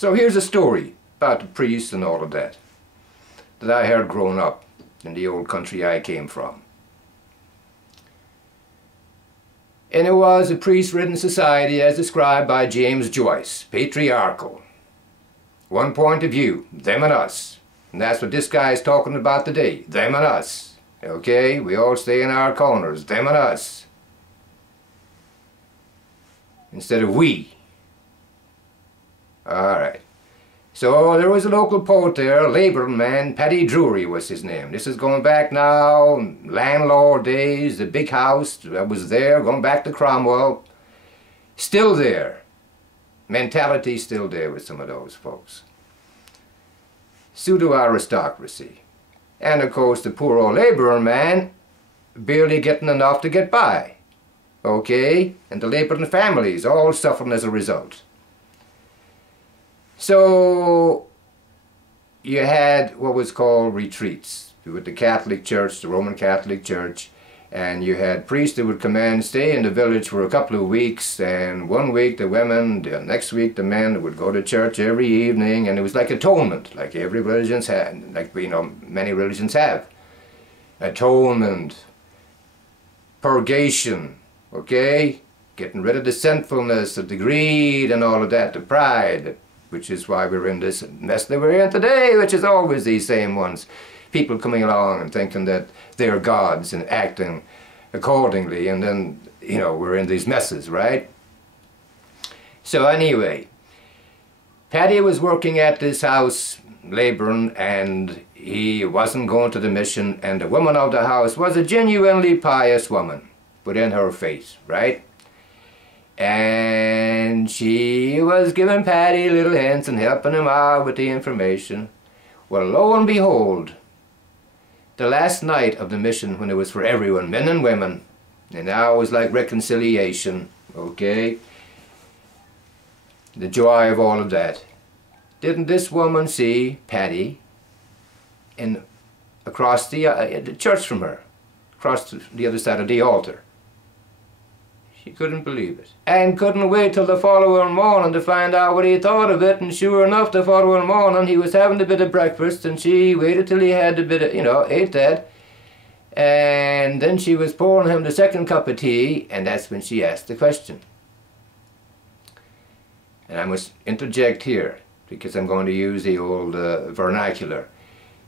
So here's a story about the priests and all of that I heard growing up in the old country I came from. And it was a priest-ridden society as described by James Joyce, patriarchal. One point of view, them and us. And that's what this guy is talking about today, them and us. Okay, we all stay in our corners, them and us. Instead of we. Alright. So there was a local poet there, a labouring man, Paddy Drury was his name. This is going back now, landlord days, the big house that was there, going back to Cromwell. Still there. Mentality still there with some of those folks. Pseudo-aristocracy. And of course the poor old labouring man barely getting enough to get by. Okay? And the labouring families all suffering as a result. So you had what was called retreats with the Catholic Church, the Roman Catholic Church, and you had priests that would come in, stay in the village for a couple of weeks, and one week the women, the next week the men would go to church every evening, and it was like atonement, like every religion's had, like many religions have. Atonement, purgation, okay? Getting rid of the sinfulness, of the greed and all of that, the pride, which is why we're in this mess that we're in today, which is always these same ones. People coming along and thinking that they're gods and acting accordingly, and then, you know, we're in these messes, right? So anyway, Paddy was working at this house, labouring, and he wasn't going to the mission, and the woman of the house was a genuinely pious woman, within her faith, right? And she was giving Paddy little hints and helping him out with the information. Well, lo and behold, the last night of the mission, when it was for everyone, men and women, and now it was like reconciliation, okay? The joy of all of that. Didn't this woman see Paddy across the church from her, across the other side of the altar? She couldn't believe it, and couldn't wait till the following morning to find out what he thought of it. And sure enough, the following morning he was having a bit of breakfast, and she waited till he had a bit of, you know, ate that, and then she was pouring him the second cup of tea, and that's when she asked the question. And I must interject here, because I'm going to use the old vernacular.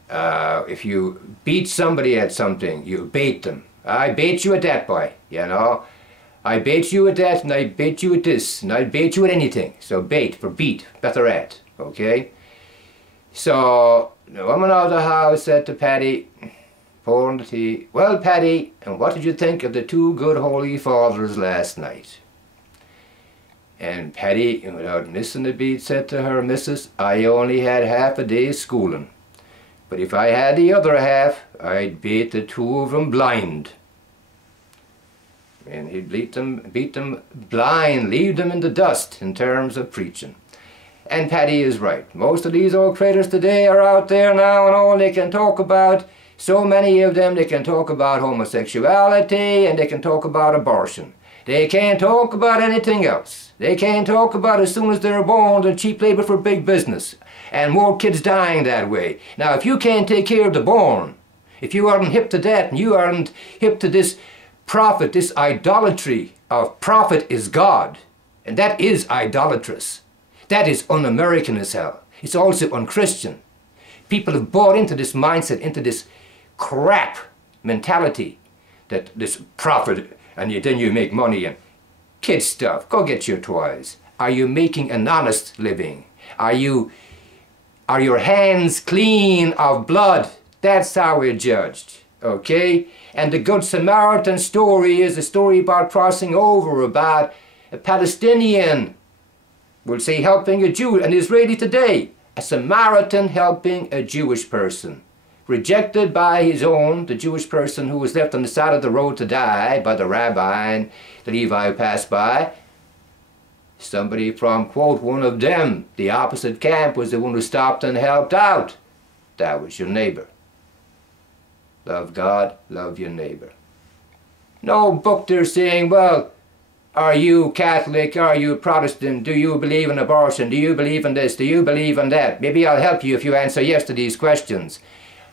If you beat somebody at something, you bait them. I bait you at that, boy, you know. I bait you at that, and I bait you at this, and I bait you at anything. So bait for beat, better at, okay? So the woman of the house said to Paddy, pouring the tea, "Well, Paddy, and what did you think of the two good holy fathers last night?" And Paddy, without missing a beat, said to her, "Missus, I only had half a day's schooling, but if I had the other half, I'd beat the two of them blind." And he'd beat them blind, leave them in the dust in terms of preaching. And Paddy is right. Most of these old craters today are out there now, and all they can talk about, so many of them, they can talk about homosexuality, and they can talk about abortion. They can't talk about anything else. They can't talk about, as soon as they're born, the cheap labor for big business, and more kids dying that way. Now, if you can't take care of the born, if you aren't hip to that, and you aren't hip to this prophet, this idolatry of prophet is God, and that is idolatrous. That is un-American as hell. It's also un-Christian. People have bought into this mindset, into this crap mentality that this prophet, and then you make money and kid stuff. Go get your toys. Are you making an honest living? Are your hands clean of blood? That's how we're judged. Okay? And the Good Samaritan story is a story about crossing over, about a Palestinian, we'll say, helping a Jew, an Israeli today, a Samaritan helping a Jewish person, rejected by his own, the Jewish person who was left on the side of the road to die by the rabbi and the Levi who passed by. Somebody from, quote, one of them, the opposite camp, was the one who stopped and helped out. That was your neighbor. Love God, love your neighbor. No book they're saying, well, Are you Catholic? Are you Protestant? Do you believe in abortion? Do you believe in this? Do you believe in that? Maybe I'll help you if you answer yes to these questions.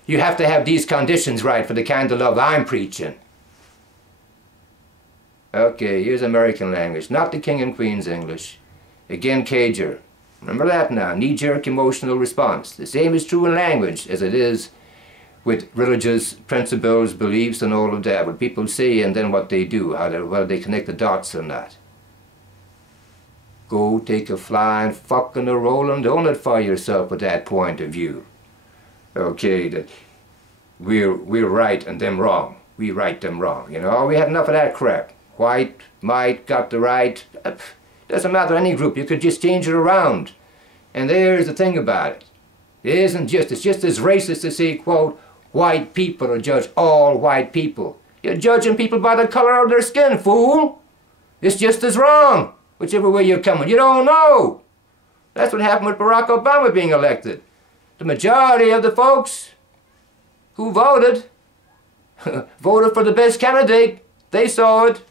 You have to have these conditions right for the kind of love I'm preaching. Okay, here's American language, not the King and Queen's English. Again, Cager. Remember that now, knee-jerk emotional response. The same is true in language as it is with religious principles, beliefs and all of that. What people say and then what they do, whether they connect the dots or not. Go take a flying fucking a rolling donut for yourself with that point of view. Okay, that we're right and them wrong. We right them wrong. You know, we had enough of that crap. White, might, got the right. Doesn't matter any group, you could just change it around. And there's the thing about it. It isn't just, it's just as racist to say, quote, white people or judge all white people. You're judging people by the color of their skin, fool. It's just as wrong, whichever way you're coming. You don't know. That's what happened with Barack Obama being elected. The majority of the folks who voted, voted for the best candidate. They saw it.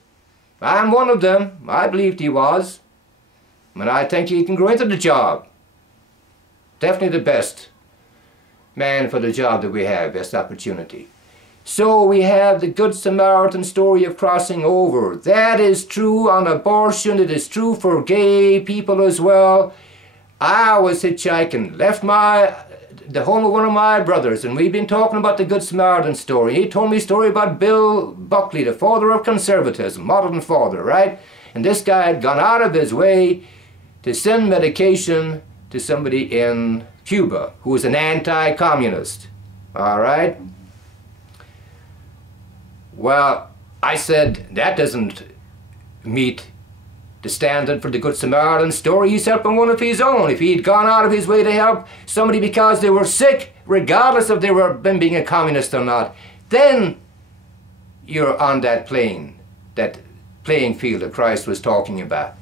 I'm one of them. I believed he was. And I think he can grow into the job. Definitely the best man for the job that we have, best opportunity. So we have the Good Samaritan story of crossing over. That is true on abortion. It is true for gay people as well. I was hitchhiking, left the home of one of my brothers, and we've been talking about the Good Samaritan story. He told me a story about Bill Buckley, the father of conservatism, modern father, right? And this guy had gone out of his way to send medication to somebody in Cuba who was an anti-communist, all right? Well, I said, that doesn't meet the standard for the Good Samaritan story. He's helping one of his own. If he'd gone out of his way to help somebody because they were sick, regardless of they were being a communist or not, then you're on that playing field that Christ was talking about.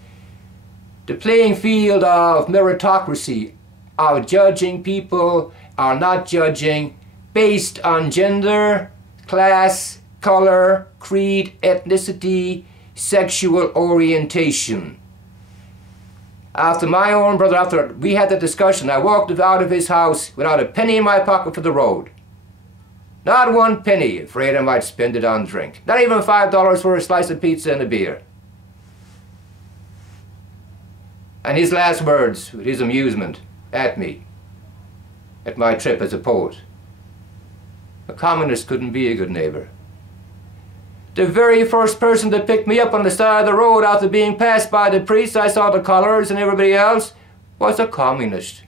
The playing field of meritocracy, of judging people or not judging based on gender, class, color, creed, ethnicity, sexual orientation. After my own brother, after we had that discussion, I walked out of his house without a penny in my pocket for the road. Not one penny, afraid I might spend it on drink. Not even $5 for a slice of pizza and a beer. And his last words, with his amusement at me, at my trip as a poet. A communist couldn't be a good neighbor. The very first person that picked me up on the side of the road after being passed by the priest, I saw the colors and everybody else, was a communist.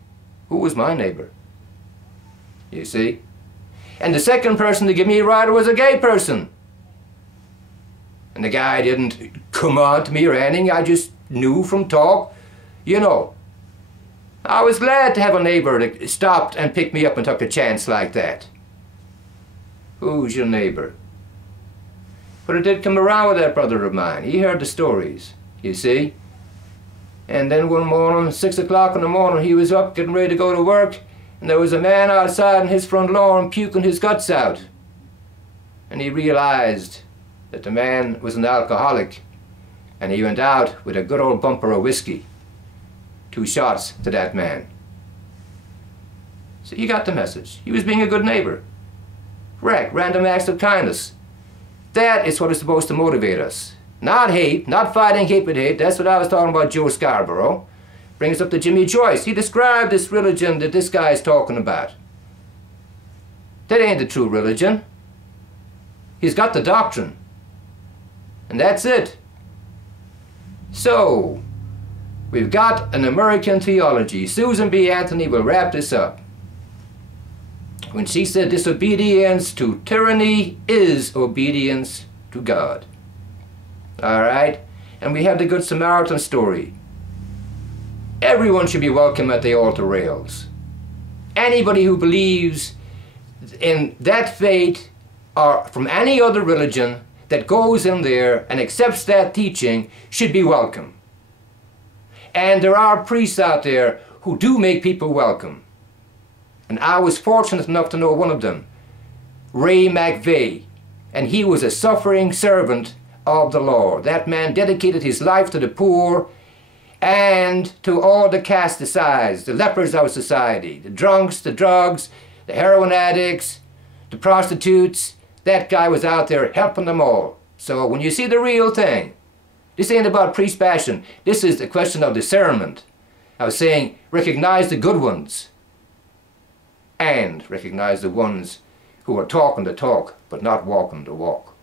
Who was my neighbor? You see? And the second person to give me a ride was a gay person. And the guy didn't come on to me or anything, I just knew from talk, you know. I was glad to have a neighbor that stopped and picked me up and took a chance like that. Who's your neighbor? But it did come around with that brother of mine. He heard the stories, you see. And then one morning, 6 o'clock in the morning, he was up getting ready to go to work, and there was a man outside on his front lawn puking his guts out. And he realized that the man was an alcoholic, and he went out with a good old bumper of whiskey. 2 shots to that man. So you got the message. He was being a good neighbor. Random acts of kindness. That is what is supposed to motivate us. Not hate, not fighting hate with hate. That's what I was talking about Joe Scarborough. Brings up to Jimmy Joyce. He described this religion that this guy is talking about. That ain't the true religion. He's got the doctrine. And that's it. So, we've got an American theology. Susan B. Anthony will wrap this up. When she said disobedience to tyranny is obedience to God. All right? And we have the Good Samaritan story. Everyone should be welcome at the altar rails. Anybody who believes in that faith or from any other religion that goes in there and accepts that teaching should be welcome. And there are priests out there who do make people welcome. And I was fortunate enough to know one of them, Ray McVeigh. And he was a suffering servant of the Lord. That man dedicated his life to the poor and to all the cast asides, the lepers of society, the drunks, the drugs, the heroin addicts, the prostitutes. That guy was out there helping them all. So when you see the real thing, this ain't about priest passion. This is the question of discernment. I was saying, recognize the good ones and recognize the ones who are talking the talk but not walking the walk.